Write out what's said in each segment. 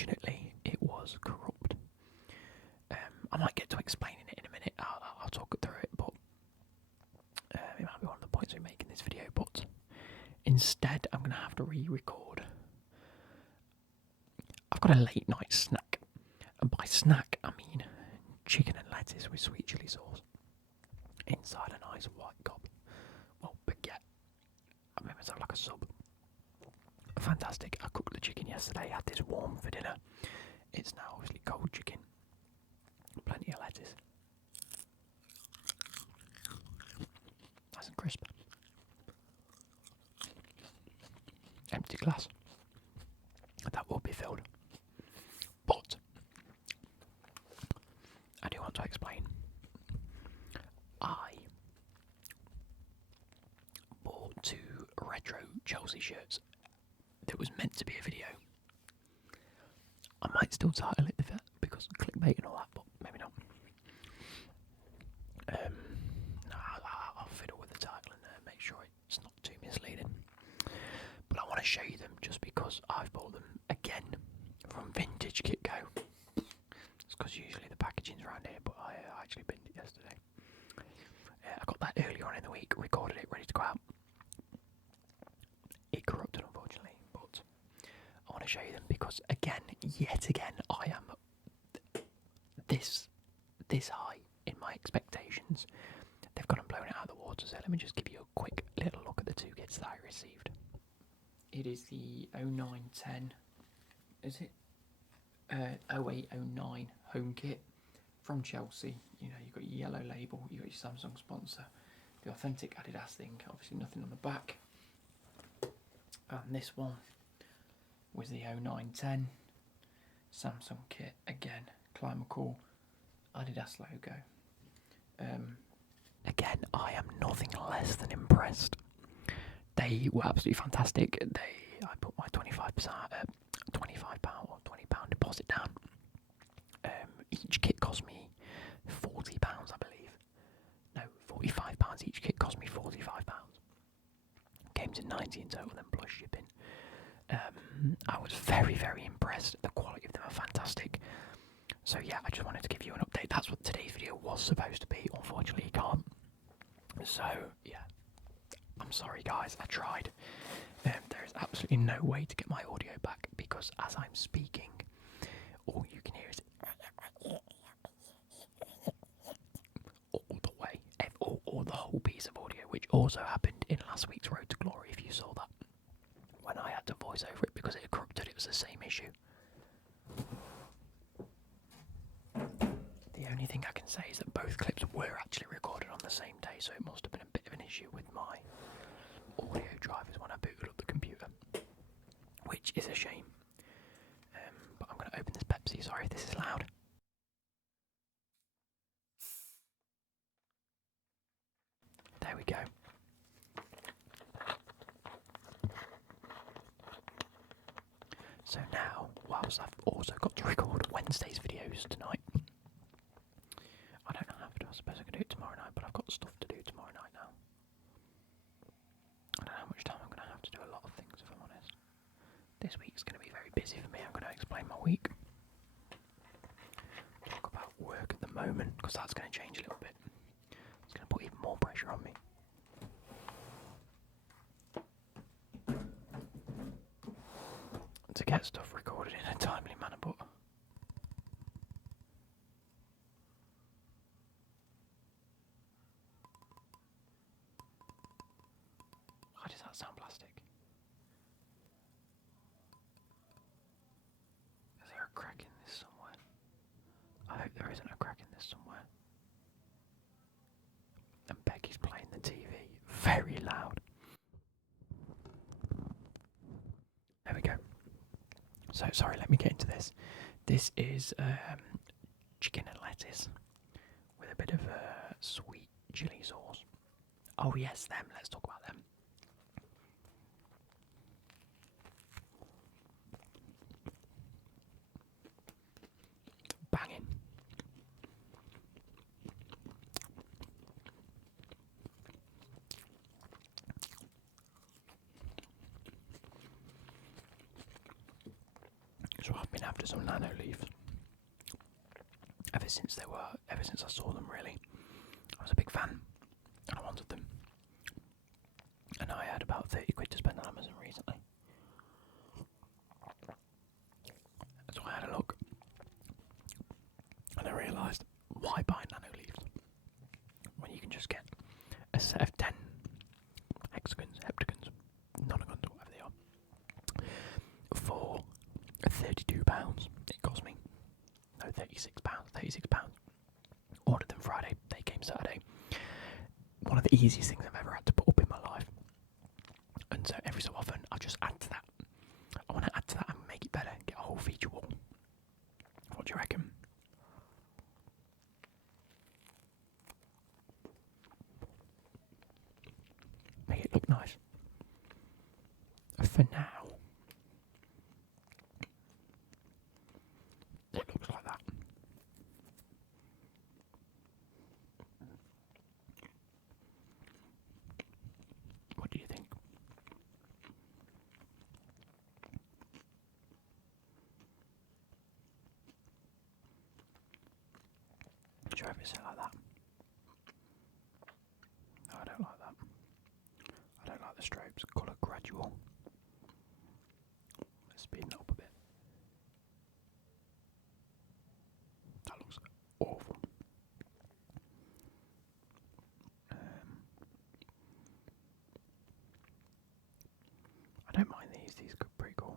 unfortunately, it was corrupt. I might get to explaining it in a minute. I'll talk through it, but it might be one of the points we make in this video. But instead, I'm going to have to re-record. I've got a late night snack, and by snack I mean chicken and lettuce with sweet chilli sauce inside a nice white cob. Well, baguette. I made myself like a sub. Fantastic. I cooked the chicken yesterday, had this warm for dinner. It's now obviously cold chicken. Plenty of lettuce. Nice and crisp. Empty glass. That will be filled. But I do want to explain. I bought 2 retro Chelsea shirts. That was meant to be a video. I might still title it because of clickbait and all that, but maybe not. No, I'll fiddle with the title and make sure it's not too misleading. But I want to show you them just because I've bought them again from Vintage Kit Co. It's because usually the packaging's around here, but I actually binned it yesterday. I got that earlier on in the week, recorded it, ready to go out. It corrupted, unfortunately, but I want to show you them because, yet again, I am this high in my expectations. They've gone and blown it out of the water, so let me just give you a quick little look at the 2 kits that I received. It is the 0910, is it? 0809 home kit from Chelsea. You know, you've got your yellow label, you've got your Samsung sponsor, the authentic Adidas thing, obviously nothing on the back. And this one was the 0910 Samsung kit, again, Climacool, Adidas logo. Again, I am nothing less than impressed. They were absolutely fantastic. I put my £25 or £20 deposit down. Each kit cost me £40, I believe. No, £45. Each kit cost me £45. Came to 90 in total, then plus shipping. I was very, very impressed. The quality of them are fantastic. So yeah, I just wanted to give you an update. That's what today's video was supposed to be. Unfortunately, you can't. So yeah, I'm sorry guys, I tried. There is absolutely no way to get my audio back because as I'm speaking, all you can hear is all the way, or the whole piece of audio, which also happened in last week's Road to Glory, if you saw that. When I had to voice over it because it had corrupted, it was the same issue. The only thing I can say is that both clips were actually recorded on the same day, so it must have been a bit of an issue with my audio drivers when I booted up the computer, which is a shame. But I'm going to open this Pepsi, sorry if this is loud. There we go. So now, whilst I've also got to record Wednesday's videos tonight, I don't have to, I suppose I can do it tomorrow night, but I've got stuff to do tomorrow night now. I don't know how much time I'm going to have to do a lot of things, if I'm honest. This week's going to be very busy for me. I'm going to explain my week. Talk about work at the moment, because that's going to change a little bit. It's going to put even more pressure on me. To get stuff recorded in a timely manner, but why does that sound plastic? Is there a crack in this somewhere? I hope there isn't a crack in this somewhere. And Becky's playing the TV very loud. There we go. So, sorry, let me get into this. This is chicken and lettuce with a bit of sweet chili sauce. Oh yes, them. Let's talk about them. Banging. So I've been after some nano leaves ever since I saw them. Really, I was a big fan, and I wanted them. And I had about 30 quid to spend on Amazon recently. So I had a look, and I realised, why buy nano leaves when you can just get a set of 10 hexagons, heptagons, nonagons, or whatever they are, for £32. It cost me. No, £36. Ordered them Friday, they came Saturday. One of the easiest things I've ever had to put up in my life. And so every so often, I'll just add to that. I want to add to that and make it better, get a whole feature wall. What do you reckon? Make it look nice. For now, it looks like that. What do you think? Should I ever say like that? No, I don't like that. I don't like the stripes. Colour gradual. Let's speed it up a bit. That looks awful. I don't mind these. These are pretty cool.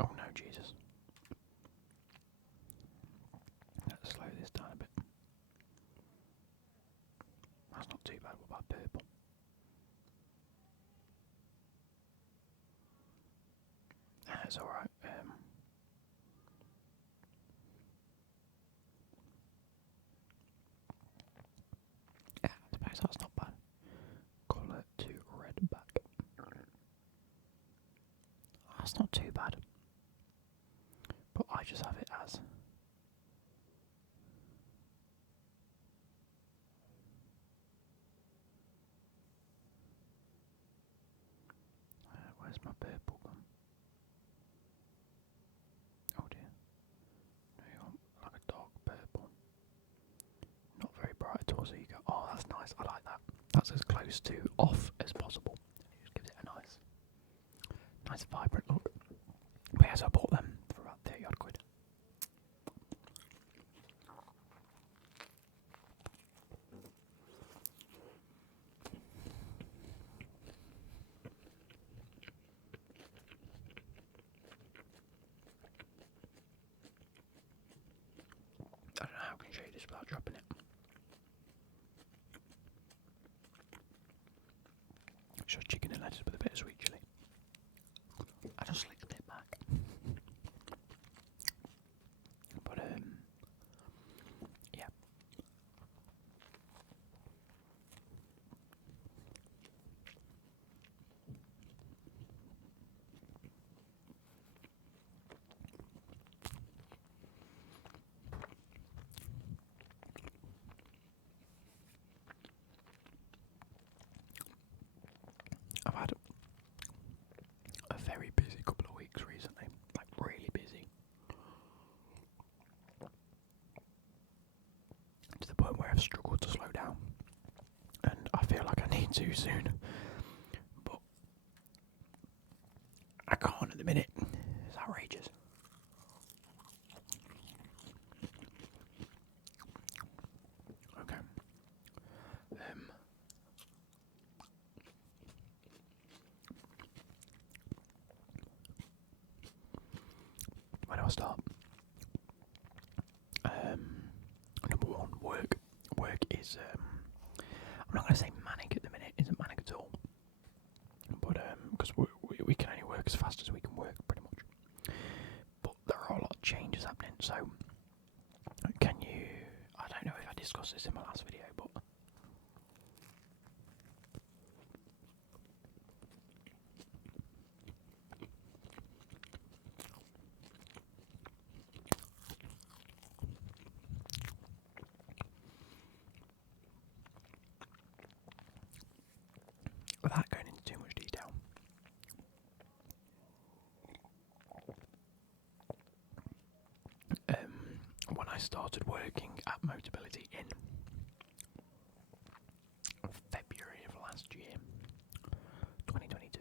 Oh no, Jesus. Let's slow this down a bit. That's not too bad. What about purple? That's alright. Yeah, I suppose that's not bad. Colour to red back. That's not too bad. But I just have it as where's my purple gone? Oh dear. No, you want like a dark purple. Not very bright at all, so you go, oh that's nice, I like that. That's as close to off as possible. It just gives it a nice vibrant look. But yeah, so I bought them for about 30 odd quid. I don't know how I can show you this without dropping it. It's just chicken and lettuce with a bit of sweet chilli. I just licked it back. But yeah. I've had a very busy couple of weeks recently, like really busy. To the point where I've struggled to slow down. And I feel like I need to soon. But I can't at the minute. It's outrageous. Okay. Where do I start? Number one, work. Work is, I'm not going to say manic at the minute. It isn't manic at all. But, because we can only work as fast as we can work, pretty much. But there are a lot of changes happening, so can you, I don't know if I discussed this in my last video, but without going into too much detail, I started working at Motability in February of last year, 2022.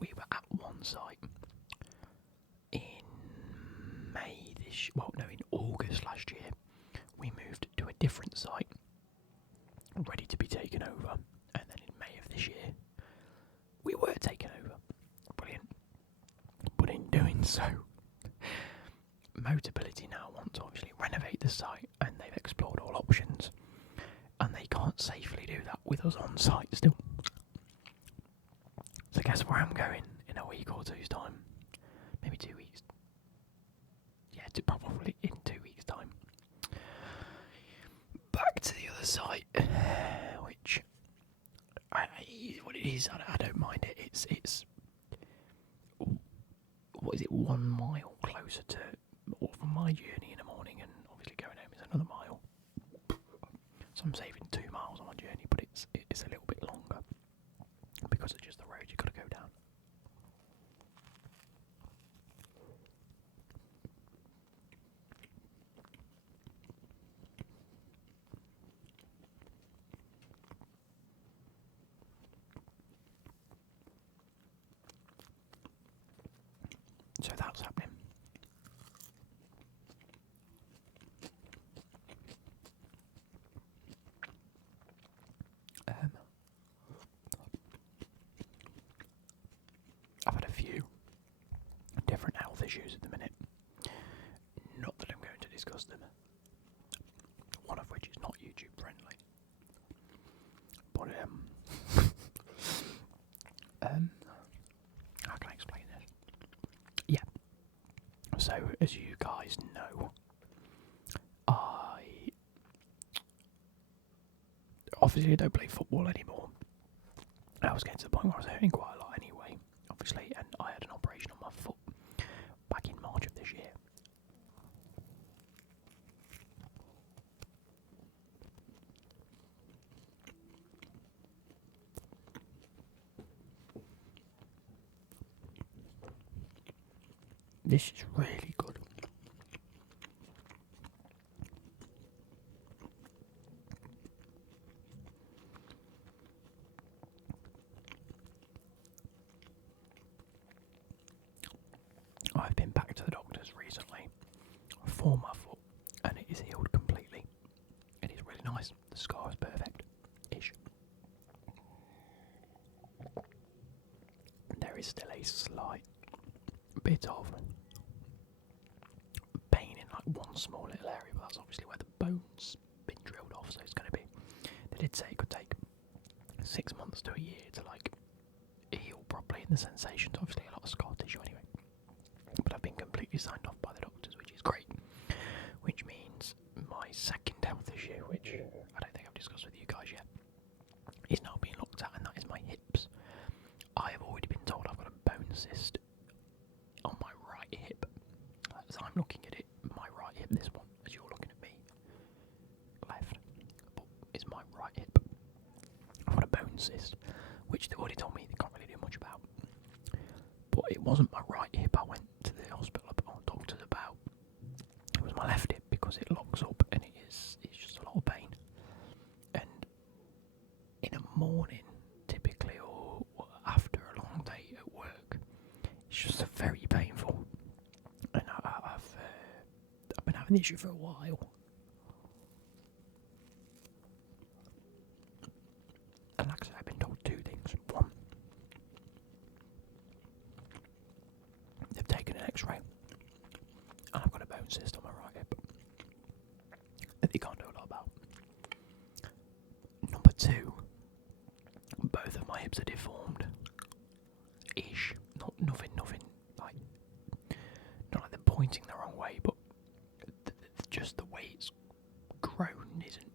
We were at one site in in August last year. We moved to a different site, ready to be taken over, and then in May of this year, we were taken over. Brilliant. But in doing so, Motability now want to obviously renovate the site, and they've explored all options, and they can't safely do that with us on site still. So guess where I'm going in a week or two's time? Maybe 2 weeks. Yeah, probably in 2 weeks' time. Back to the other site, which what it is. I don't mind it. It's what is it? 1 mile closer to from my journey in the morning, and obviously going home is another mile. So I'm saving 2 miles on my journey, but it's a little bit longer because of just the road you've got to go down. So that's happening. I've had a few different health issues at the minute. Not that I'm going to discuss them. One of which is not YouTube friendly. But how can I explain this? Yeah. So as you guys know, I obviously don't play football anymore. I was getting to the point where I was hurting quite a lot anyway, obviously, and I had an operation on my foot back in March of this year. This is really good. I've been back to the doctors recently for my foot, and it is healed completely. It is really nice. The scar is perfect-ish. There is still a slight bit of pain in like one small little area, but that's obviously where the bone's been drilled off, so it's going to be. They did say it could take 6 months to a year to like heal properly, and the sensation's obviously a lot of scar tissue anyway. But I've been completely signed off by the doctors, which is great. Which means my second health issue, which I don't think I've discussed with you guys yet, is now being looked at, and that is my hips. I have already been told I've got a bone cyst on my right hip. As I'm looking at it, my right hip, this one, as you're looking at me, left, but it's my right hip. I've got a bone cyst, which they've already told me they can't really do much about. But it wasn't my right hip I went to the hospital or doctors about. It was my left hip, because it locks up and it's just a lot of pain. And in a morning, typically, or after a long day at work, it's just very painful. And I've been having the issue for a while. And like I said, I've been told 2 things. One, they've taken an X-ray, and I've got a bone cyst on my right hip that they can't do a lot about. Number 2, both of my hips are deformed. Ish. Nothing like, not like they're pointing the wrong way, but just the way it's grown isn't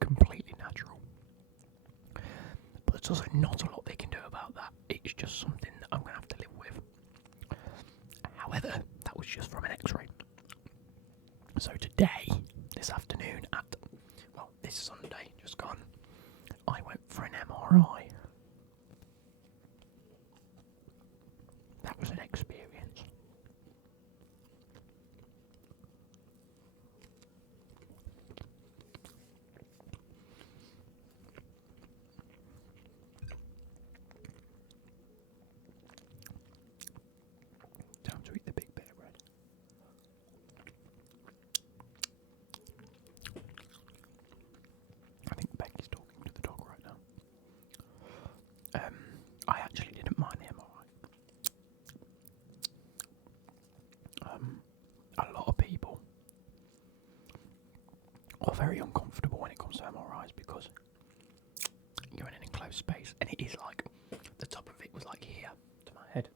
completely natural. But there's also not a lot they can do about that. It's just something that I'm going to have to live with. However, that was just from an X-ray. So today, this afternoon this Sunday, just gone, I went for an MRI. That was an experience. very uncomfortable when it comes to MRIs because you're in an enclosed space, and it is like the top of it was like here to my head,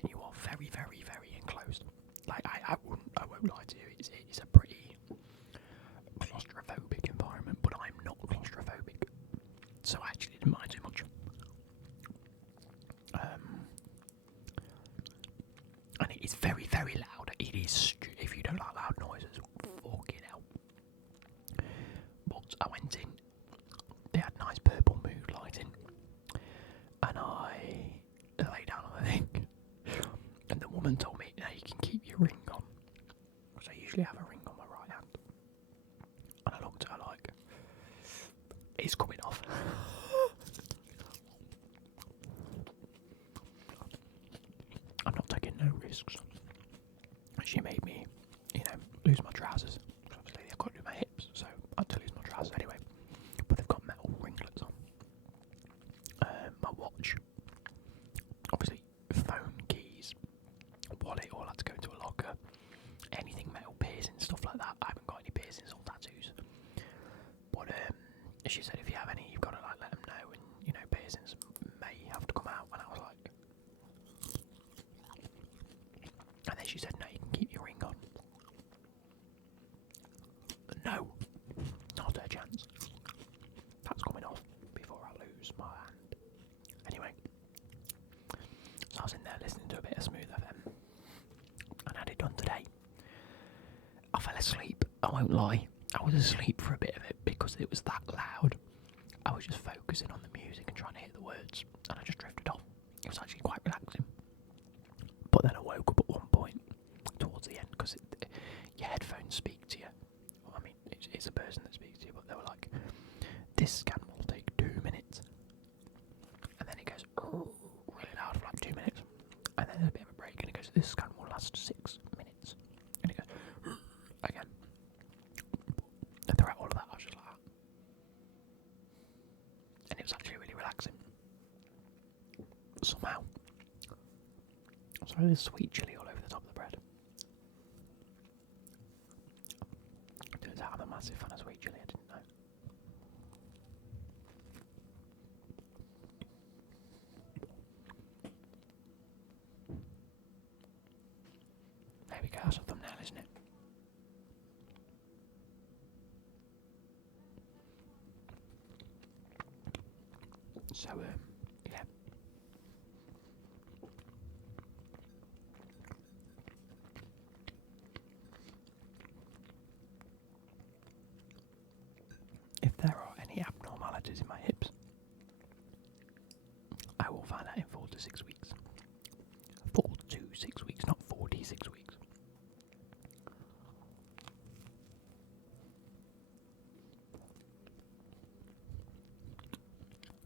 and you are very, very, very enclosed. Like I won't lie to you, it's a pretty claustrophobic environment, but I'm not claustrophobic, so I actually didn't mind too much. And it is very, very loud. It is, if you don't like loud noises, fucking hell. But I went in, they had nice purple mood lighting, and I lay down on the thing, and the woman told me, now you can keep your ring on, because I usually have a ring on my right hand, and I looked at her like, it's coming off. I'm not taking no risks. She made me, lose my trousers. Obviously, they've got to do my hips, so I had to lose my trousers anyway. But they've got metal ringlets on. My watch, obviously, phone, keys, wallet, all had to go into a locker. Anything metal, piercings, stuff like that. I haven't got any piercings or tattoos. But she said if you have any, you've got to let them know, and piercings may have to come out. And I was like, and then she said, no, you can keep your ring on. No, not a chance. That's coming off before I lose my hand. Anyway, so I was in there listening to a bit of Smooth FM, and I had it done today. I fell asleep, I won't lie. I was asleep for a bit of it because it was that loud. I was just focusing on the music and trying to hit the words, and I just drifted off. It was actually quite relaxing. But then I woke up at one point towards the end because your headphones speak to you. Well, I mean, it's a person that speaks to you, but they were like, this scan will take 2 minutes. And then it goes really loud for like 2 minutes. And then there's a bit of a break and it goes, this scan will last 6 minutes. And it goes again. And throughout all of that, I was just like that. And it was actually really relaxing. Somehow. Sorry, there's sweet chilli all over the top of the bread. Turns out I'm a massive fan of sweet chilli, I didn't know. There we go, that's a thumbnail, isn't it? So, yeah. If there are any abnormalities in my hips, I will find out in 4 to 6 weeks. 4 to 6 weeks, not 46 weeks.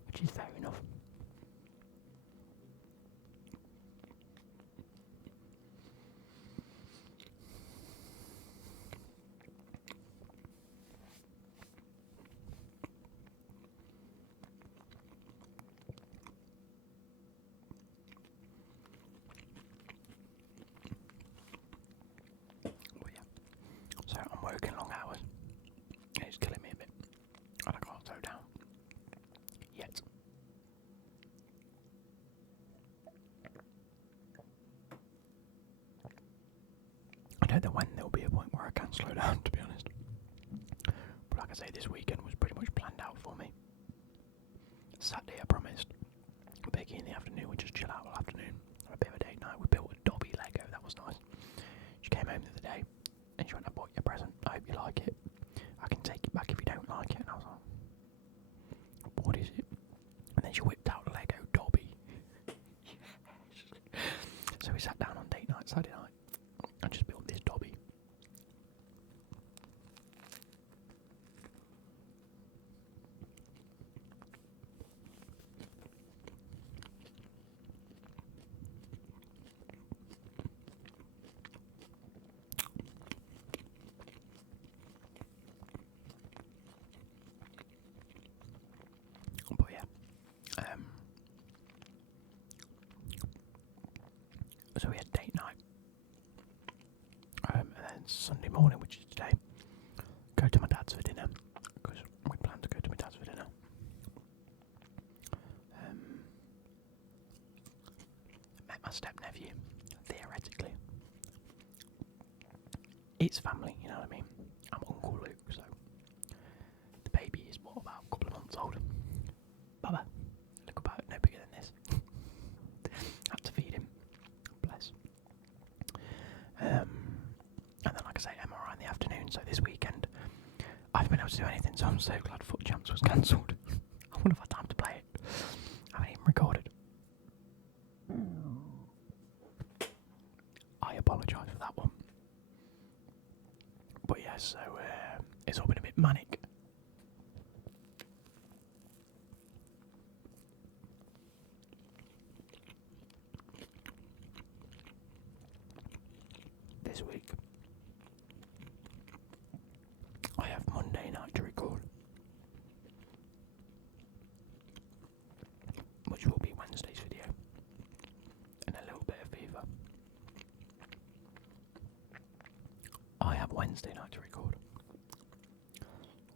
Which is fair enough. But yeah, so I'm working long hours, and it's killing me a bit, and I can't slow down yet. I don't know when there'll be a point where I can slow down, to be honest. But like I say, this weekend was pretty much planned out for me. Saturday, I promised Becky in the afternoon we'd just chill out all afternoon. Have a bit of a date night. We built a Dobby Lego, that was nice. She came home the other day and she went, I bought you a present, I hope you like it. I can take it back if you don't like it. And I was like, what is it? And then she whipped out a Lego Dobby. Yes. So we sat down on date night, Saturday night, and just built this Dobby. it's family, you know what I mean? I'm Uncle Luke, so the baby is what, about a couple of months old. Baba, look about no bigger than this. Had to feed him. Bless. And then, like I say, MRI in the afternoon. So this weekend, I haven't been able to do anything. So I'm so glad Foot Champs was cancelled. I wouldn't have had time to play it. I haven't even recorded. I apologise for that one. But yeah, so it's all been a bit manic. This week, I have Monday night to record, which will be Wednesday's video, and a little bit of fever. I have Wednesday night to record,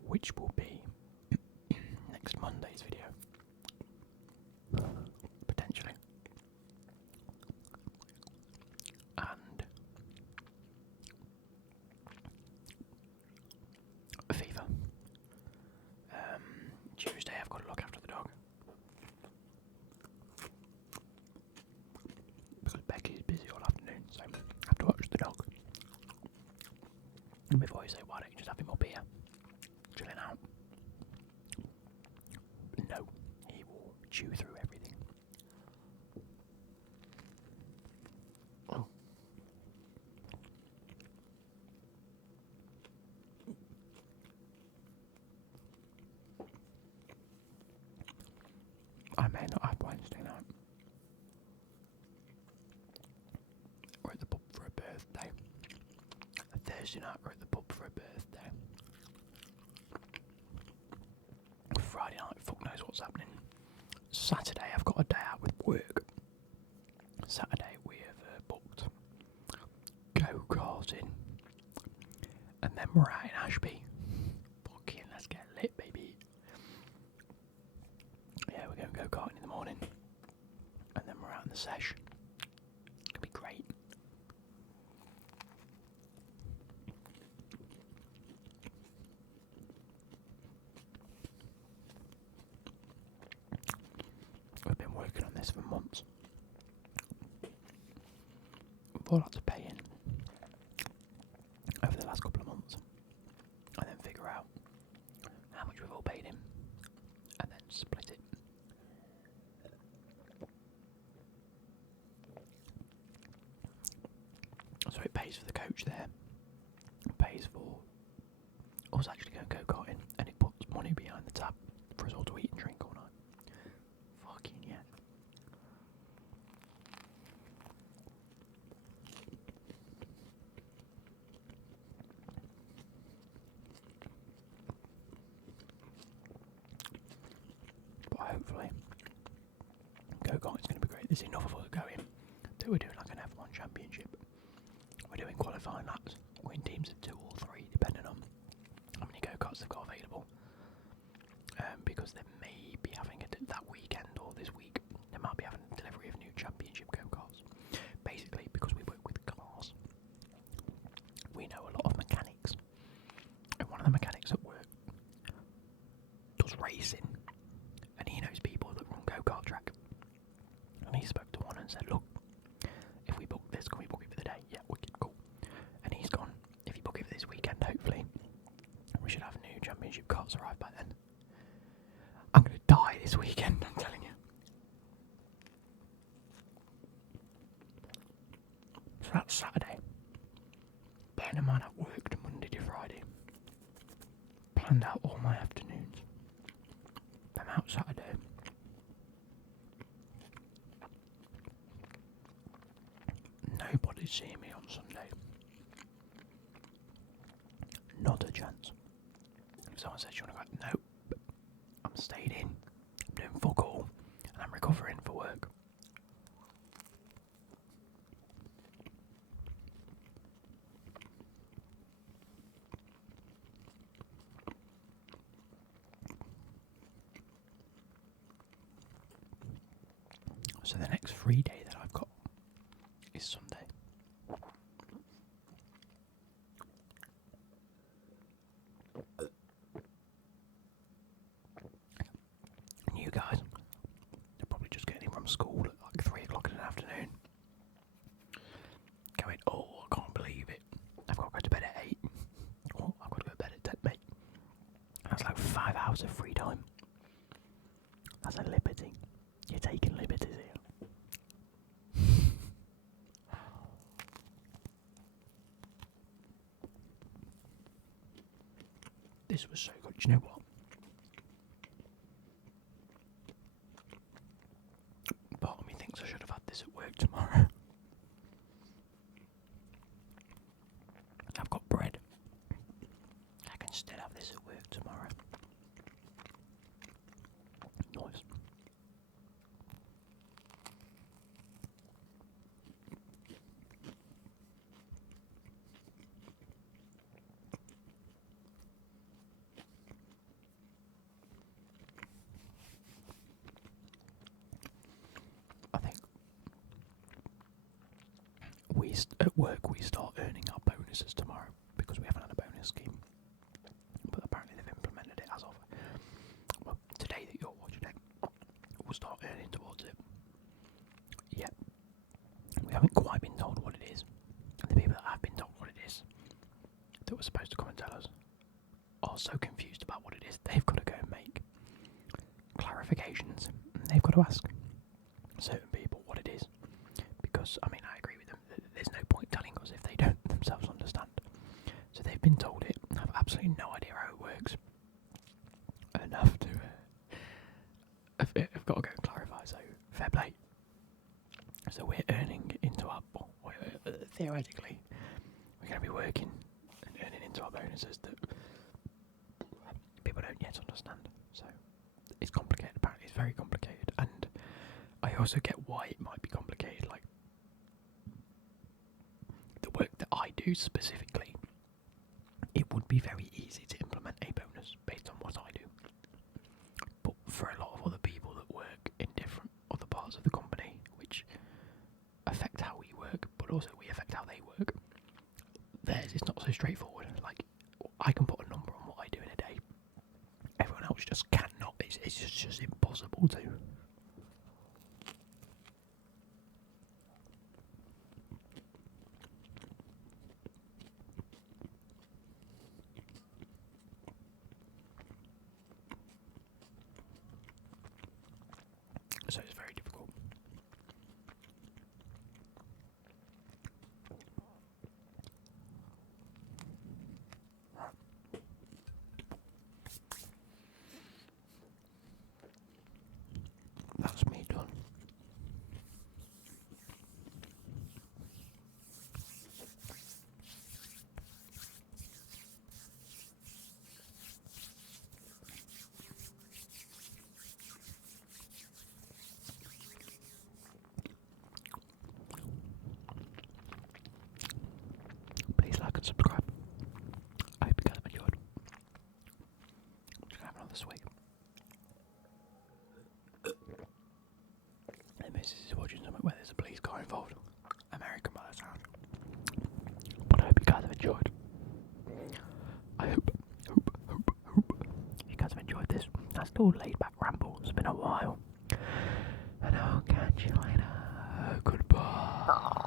which will be next Monday's video, potentially. And fever. Tuesday I've got to look after the dog because Becky's busy all afternoon, so I have to watch the dog. And before you say, why don't you just have him up here, chilling out? No, he will chew through everything. Oh. I may not have Wednesday night. We're at the pub for a birthday. Thursday night we're at the pub for a birthday. Friday night, fuck knows what's happening. Saturday I've got a day out with work. Saturday we have booked go-karting. And then we're out in Ashby. Fucking let's get lit, baby. Yeah, we're going go-karting in the morning. And then we're out in the sesh. It's going to be great. We've been working on this for months. We've all had to pay in over the last couple of months and then figure out how much we've all paid in and then split it. So it pays for the coach there, it pays for us actually going go-karting, and it puts money behind the tab for us all to eat and drink all night. Fucking yeah. But hopefully go-karting's going to be great. There's enough of us going that we're doing like an F1 championship. We're doing qualifying laps. We're in teams of 2 or 3 depending on how many go-karts they've got available. Because they may be having it that weekend or this week. They might be having a delivery of new championship go-karts. Basically, because we work with cars, we know a lot of mechanics. And one of the mechanics at work does racing. And he knows people that run go-kart track. And he spoke to one and said, look, if we book this, can we book it for the day? Yeah, wicked, cool. And he's gone, if you book it for this weekend, hopefully, we should have new championship carts arrive by then. I'm going to die this weekend, I'm telling you. So that's Saturday. Bearing in mind I've worked Monday to Friday. Planned out all my afternoons. I'm out Saturday. Nobody's seeing me on Sunday. Not a chance. If someone says you want to go, nope. I'm staying in. I'm doing fuck all. And I'm recovering for work. So the next free day that I've got is Sunday. This was so good. Do you know what? Part of me thinks I should have had this at work tomorrow. I've got bread. I can still have this at work tomorrow. Nice. I think at work we start earning our bonuses tomorrow because we haven't had a bonus scheme. But apparently they've implemented it as of today that you're watching it. We'll start earning towards it. Yet we haven't quite been told what it is. And the people that have been told what it is, that were supposed to come and tell us, are so confused about what it is. They've got to go and make clarifications. They've got to ask certain people what it is. Because, I mean, I agree with them. There's no point telling us if they don't themselves understand. So they've been told it, have absolutely no idea how it works. Enough to... I've got to go and clarify, so fair play. So we're earning into our... theoretically, we're going to be working and earning into our bonuses that people don't yet understand. So it's complicated, apparently it's very complicated. And I also get why it might be complicated, like the work that I do specifically, it would be very easy to implement a bonus based on what I do. But for a lot of other people that work in different other parts of the company, which affect how we work, but also we affect how they work, theirs is not so straightforward. Like, I can put a number on what I do in a day. Everyone else just cannot. It's just impossible to. So it's very difficult. That's me done. Please like and subscribe. I hope you guys have enjoyed. I'm just going to have another swig. The missus is watching something where there's a police car involved. American by the sound. But I hope you guys have enjoyed. I hope you guys have enjoyed this. That's still laid back ramble. It's been a while. And I'll catch you later. Goodbye.